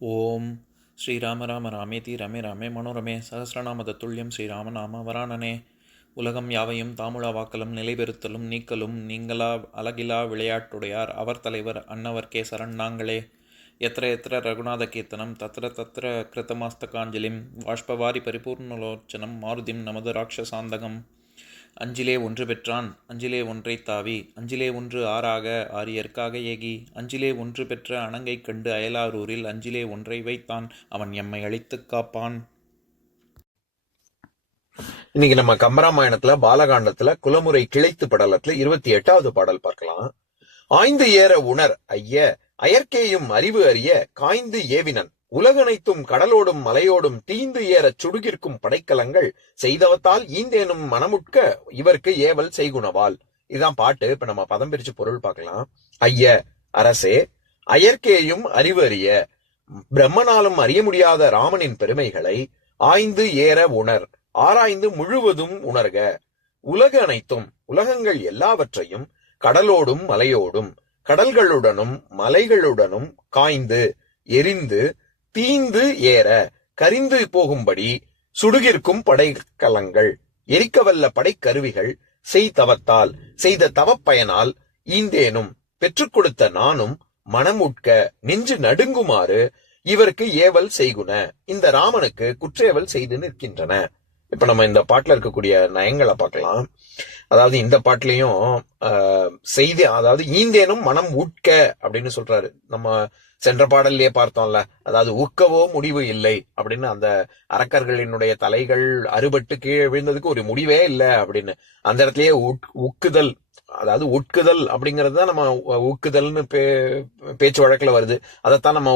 ஓம் ஸ்ரீராம ராம ராமேதி ரமே ராமே மனோரமே சகசிரநாம தத்துல்யம் ஸ்ரீராம நாம வராணனே. உலகம் யாவையும் தாமுழா வாக்கலும் நிலைபெறுத்தலும் நீக்கலும் நீங்களா அழகிலா விளையாட்டுடையார் அவர் தலைவர் அன்னவர் சரண் நாங்களே. எத்திர எத்திர ரகுநாத கீர்த்தனம் தத்திர தத்திர கிருத்தமாஸ்தகாஞ்சலிம் வாஷ்பவாரி பரிபூர்ணலோச்சனம் மாருதிம் நமது ராட்சசாந்தகம். அஞ்சிலே ஒன்று பெற்றான் அஞ்சிலே ஒன்றை தாவி அஞ்சிலே ஒன்று ஆறாக ஆரியர்க்காக ஏகி அஞ்சிலே ஒன்று பெற்ற அணங்கை கண்டு அயலாரூரில் அஞ்சிலே ஒன்றை வைத்தான் அவன் எம்மை அழித்துக் காப்பான். இன்னைக்கு நம்ம கம்பராமாயணத்துல பாலகாண்டத்துல குலமுறை கிளைத்து படலத்துல 28வது பாடல் பார்க்கலாம். ஆய்ந்து ஏற உணர் ஐய அயற்கேயும் அறிவு அறிய காய்ந்து ஏவினன் உலகனைத்தும் கடலோடும் மலையோடும் தீந்து ஏறச் சுடுகிற்கும் படைக்கலங்கள் செய்தவத்தால் ஈந்தேனும் மனமுட்க இவருக்கு ஏவல் செய்குணவால். இதுதான் பாட்டு. இப்ப நம்ம பதம் பிரிச்சு பொருள் பார்க்கலாம். ஐய அரசே, அயற்கேயும் அறிவு அறிய பிரம்மனாலும் அறிய முடியாத ராமனின் பெருமைகளை ஆய்ந்து ஏற உணர் ஆராய்ந்து முழுவதும் உணர்க. உலக அனைத்தும் உலகங்கள் எல்லாவற்றையும் கடலோடும் மலையோடும் கடல்களுடனும் மலைகளுடனும் காய்ந்து எரிந்து தீந்து ஏற கரிந்து போகும்படி சுடுகிற்கும் படைக்கலங்கள் எரிக்கவல்ல படைக்கருவிகள் செய்தவத்தால் செய்த தவப்பயனால் ஈந்தேனும் பெற்றுக் கொடுத்த நானும் மனமுட்க நெஞ்சு நடுங்குமாறு இவருக்கு ஏவல் செய்குன. இந்த ராமனுக்கு குற்றேவல் செய்து நிற்கின்றன. இப்ப நம்ம இந்த பாட்டுல இருக்கக்கூடிய நயங்களை பார்க்கலாம். அதாவது இந்த பாட்டுலயும் செய்தி, அதாவது ஈந்தேனும் மனம் உட்க அப்படின்னு சொல்றாரு. நம்ம சென்ற பாடல்லையே பார்த்தோம்ல, அதாவது உட்கவோ முடிவு இல்லை அப்படின்னு, அந்த அரக்கர்களினுடைய தலைகள் அறுபட்டு கீழே விழுந்ததுக்கு ஒரு முடிவே இல்லை அப்படின்னு அந்த இடத்துலயே உக்குதல், அதாவது உட்குதல் அப்படிங்கிறது தான் நம்ம உக்குதல்னு பேச்சு வழக்குல வருது. அதைத்தான் நம்ம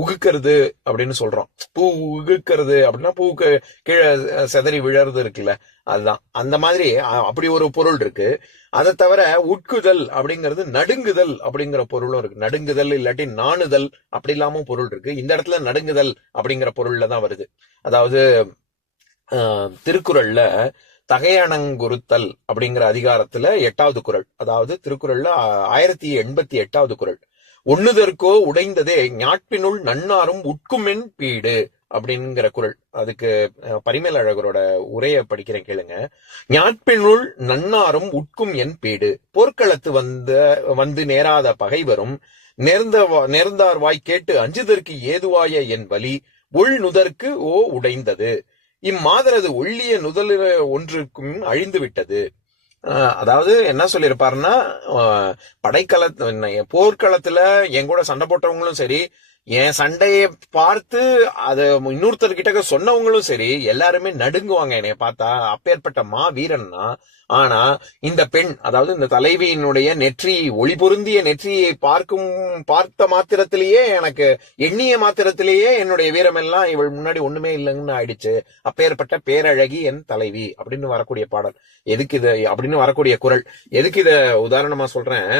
உகுக்கிறது அப்படின்னு சொல்றோம். பூ உகுக்கிறது அப்படின்னா பூக்கு கீழே செதறி விழறது இருக்குல்ல, அதுதான். அந்த மாதிரி அப்படி ஒரு பொருள் இருக்கு. அதை தவிர உட்குதல் அப்படிங்கிறது நடுங்குதல் அப்படிங்கிற பொருளும் இருக்கு. நடுங்குதல் இல்லாட்டி நாணுதல் அப்படி இல்லாம பொருள் இருக்கு. இந்த இடத்துல நடுங்குதல் அப்படிங்கிற பொருள்ல தான் வருது. அதாவது திருக்குறள்ல தகையணங்குறுத்தல் அப்படிங்கிற அதிகாரத்துல 8வது குறள், அதாவது திருக்குறள்ல 1088வது குறள், ஒண்ணுதற்கோ உடைந்ததே ஞாட்பினுள் நன்னாரும் உட்குமென் பீடு அப்படிங்கிற குறள். அதுக்கு பரிமேல் அழகரோட உரையை படிக்கிறேன் கேளுங்க. ஞாட்பினுள் நன்னாரும் உட்கும் என் பீடு போர்க்களத்து வந்து நேராத பகைவரும் நேர்ந்தார் வாய் கேட்டு அஞ்சுதற்கு ஏதுவாய என் வலி உள் நுதற்கு உடைந்தது இம்மாதரது ஒள்ளிய நுதல் ஒன்றுக்கும் அழிந்து விட்டது. அதாவது என்ன சொல்லியிருப்பாருன்னா, போர்க்களத்துல என் கூட சண்டை போட்டவங்களும் சரி, என் சண்டையை பார்த்து அதை இன்னொருத்தர்கிட்ட சொன்னவங்களும் சரி, எல்லாருமே நடுங்குவாங்க என்னைய பார்த்தா. அப்பேற்பட்ட மா வீரன்னா. ஆனா இந்த பெண், அதாவது இந்த தலைவியினுடைய நெற்றி, ஒளி பொருந்திய நெற்றியை பார்த்த மாத்திரத்திலேயே, எனக்கு எண்ணிய மாத்திரத்திலேயே என்னுடைய வீரமெல்லாம் இவள் முன்னாடி ஒண்ணுமே இல்லைன்னு ஆயிடுச்சு. அப்பேற்பட்ட பேரழகி என் தலைவி அப்படின்னு வரக்கூடிய பாடல். எதுக்கு இது அப்படின்னு வரக்கூடிய குறள். எதுக்கு இத உதாரணமா சொல்றேன்?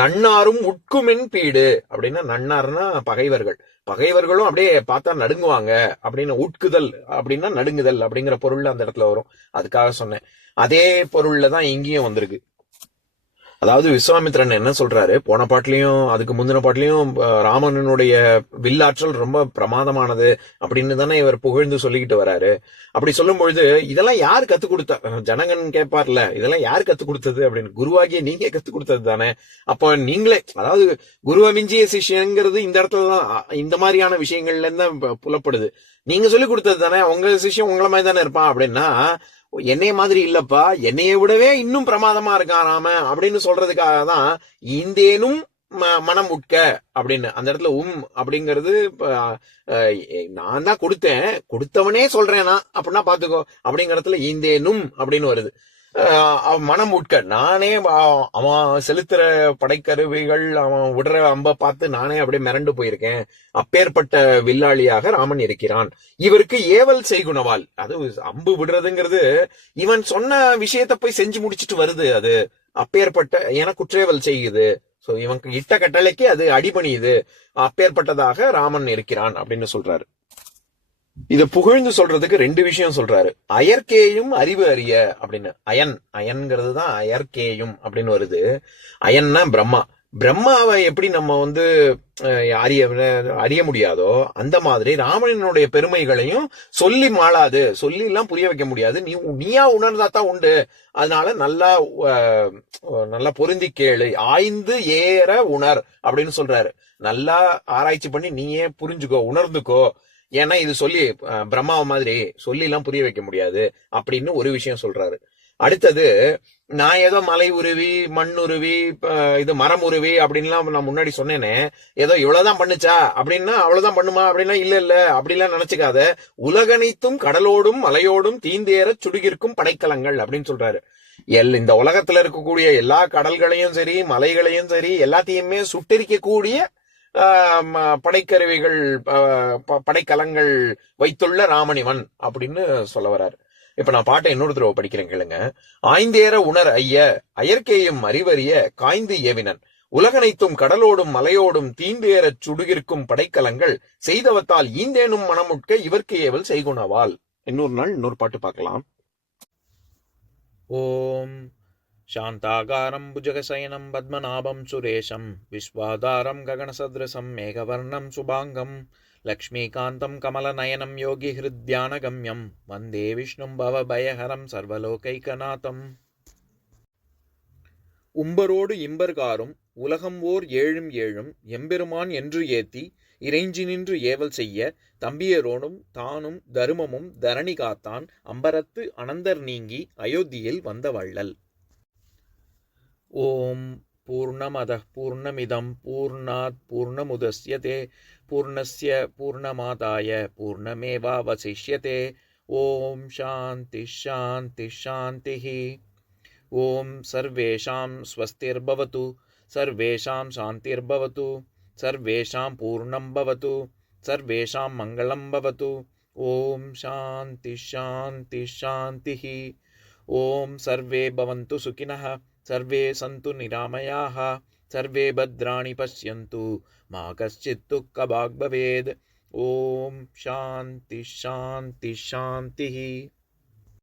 நன்னாரும் உட்குமென் பீடு அப்படின்னா, நன்னார்னா பகைவர்களும் அப்படியே பார்த்தா நடுங்குவாங்க அப்படின்னு, உட்குதல் அப்படின்னா நடுங்குதல் அப்படிங்கிற பொருள்ல அந்த இடத்துல வரும். அதுக்காக சொன்னேன். அதே பொருள்ல தான் இங்கேயும் வந்திருக்கு. அதாவது விஸ்வாமித்திரன் என்ன சொல்றாரு, போன பாட்டிலையும் அதுக்கு முந்தின பாட்டிலையும் ராமனுடைய வில்லாற்றல் ரொம்ப பிரமாதமானது அப்படின்னு தானே இவர் புகழ்ந்து சொல்லிக்கிட்டு வராரு. அப்படி சொல்லும் பொழுது இதெல்லாம் யார் கத்து கொடுத்தா, ஜனகன் கேட்பார்ல, இதெல்லாம் யார் கத்து கொடுத்தது அப்படின்னு. குருவாகிய நீங்க கத்து கொடுத்தது தானே. அப்போ நீங்களே, அதாவது குருவ மிஞ்சிய சிஷ்யங்கிறது இந்த இடத்துலதான், இந்த மாதிரியான விஷயங்கள்ல இருந்து புலப்படுது. நீங்க சொல்லி கொடுத்தது தானே, உங்க சிஷ்யம் உங்களை மாதிரி தானே இருப்பான் அப்படின்னா, என்னைய மாதிரி இல்லப்பா, என்னைய விடவே இன்னும் பிரமாதமா இருக்கான் ராம அப்படின்னு சொல்றதுக்காக தான் இந்தேனும் மனம் உட்க அப்படின்னு அந்த இடத்துல அப்படிங்கிறது நான் தான் கொடுத்தவனே சொல்றேனா அப்படின்னா பாத்துக்கோ அப்படிங்கறதுல இந்தேனும் அப்படின்னு வருது. மனம் உட்க, நானே அவன் செலுத்துற படைக்கருவிகள், அவன் விடுற அம்ப பார்த்து நானே அப்படியே மிரண்டு போயிருக்கேன். அப்பேற்பட்ட வில்லாளியாக ராமன் இருக்கிறான். இவருக்கு ஏவல் செய்குணவால், அது அம்பு விடுறதுங்கிறது இவன் சொன்ன விஷயத்த போய் செஞ்சு முடிச்சுட்டு வருது. அது அப்பேற்பட்ட என குற்றேவல் செய்யுது. சோ இவன் இட்ட கட்டளைக்கு அது அடிபணியுது. அப்பேற்பட்டதாக ராமன் இருக்கிறான் அப்படின்னு சொல்றாரு. இத புகழ்ந்து சொல்றதுக்கு 2 விஷயம் சொல்றாரு. அயற்கேயும் அறிவு அறிய அப்படின்னு. அயன்கிறது தான் அயற்கேயும் அப்படின்னு வருது. அயன்னா பிரம்மா. பிரம்மாவை எப்படி நம்ம அறிய அறிய முடியாதோ அந்த மாதிரி ராமனினுடைய பெருமைகளையும் சொல்லி மாளாது, சொல்லி எல்லாம் புரிய வைக்க முடியாது. நீயா உணர்ந்தாதான் உண்டு. அதனால நல்லா பொருந்தி கேளு, ஆய்ந்து ஏற உணர் அப்படின்னு சொல்றாரு. நல்லா ஆராய்ச்சி பண்ணி நீயே புரிஞ்சுக்கோ, உணர்ந்துக்கோ. ஏன்னா இது சொல்லி பிரம்மாவை மாதிரி சொல்லி எல்லாம் புரிய வைக்க முடியாது அப்படின்னு ஒரு விஷயம் சொல்றாரு. அடுத்தது, நான் ஏதோ மலை உருவி, மண் உருவி, இது மரம் உருவி அப்படின்லாம் நான் முன்னாடி சொன்னேனே, ஏதோ இவ்வளவுதான் பண்ணுச்சா அப்படின்னா அவ்வளவுதான் பண்ணுமா அப்படின்னா இல்ல அப்படிலாம் நினைச்சுக்காத. உலகனைத்தும் கடலோடும் மலையோடும் தீந்தேற சுடுகிற்கும் படைக்கலங்கள் அப்படின்னு சொல்றாரு. இந்த உலகத்துல இருக்கக்கூடிய எல்லா கடல்களையும் சரி, மலைகளையும் சரி, எல்லாத்தையுமே சுட்டெரிக்கக்கூடிய படைக்கருவிகள், படைக்கலங்கள் வைத்துள்ள ராமனிவன் அப்படின்னு சொல்ல வர்றாரு. இப்ப நான் பாட்டை இன்னொரு தடவை படிக்கிறேன் கேளுங்க. ஆய்ந்தேற உணர் ஐய அயற்கேயும் அறிவறிய காய்ந்து ஏவினன், உலகனைத்தும் கடலோடும் மலையோடும் தீந்தேறச் சுடுகிற்கும் படைக்கலங்கள் செய்தவத்தால் ஈந்தேனும் மனமுட்க இவர்க்கு ஏவல் செய்குணவால். இன்னொரு நாள் இன்னொரு பாட்டு பார்க்கலாம். ஓம் சாந்தாகாரம் புஜகசயனம் பத்மநாபம் சுரேஷம் விஸ்வாதாரம் ககனசத்ரசம் மேகவர்ணம் சுபாங்கம் லக்ஷ்மீகாந்தம் கமலநயனம் யோகி ஹிருத்யானகம்யம் வந்தே விஷ்ணும் பவபயஹரம் சர்வலோகைகநாதம். உம்பரோடு இம்பர்காரும் உலகம் ஓர் ஏழும் ஏழும் எம்பெருமான் என்று ஏத்தி இறைஞ்சி நின்று ஏவல் செய்ய தம்பியரோனும் தானும் தருமமும் தரணி காத்தான் அம்பரத்து அனந்தர் நீங்கி அயோத்தியில் வந்த வள்ளல். ஓம் பூர்ணமதః பூர்ணமிதம் பூர்ணாத் பூர்ணமுதஸ்யதே பூர்ணஸ்ய பூர்ணமாதாய பூர்ணமேவாவசிஷ்யதே. ஓம் சாந்தி சாந்தி சாந்திः. ஓம் சர்வேஷாம் ஸ்வஸ்திர்பவது, சர்வேஷாம் சாந்திர்பவது, சர்வேஷாம் பூர்ணம் பவது, சர்வேஷாம் மங்களம் பவது. ஓம் சாந்தி சாந்தி சாந்திः. ஓம் சர்வே பவந்து சுகினः, सर्वे सन्तु निरामयाः, सर्वे भद्राणि पश्यन्तु मा कश्चित् दुःखभाग् भवेत्. ओम शांति शांति शांति.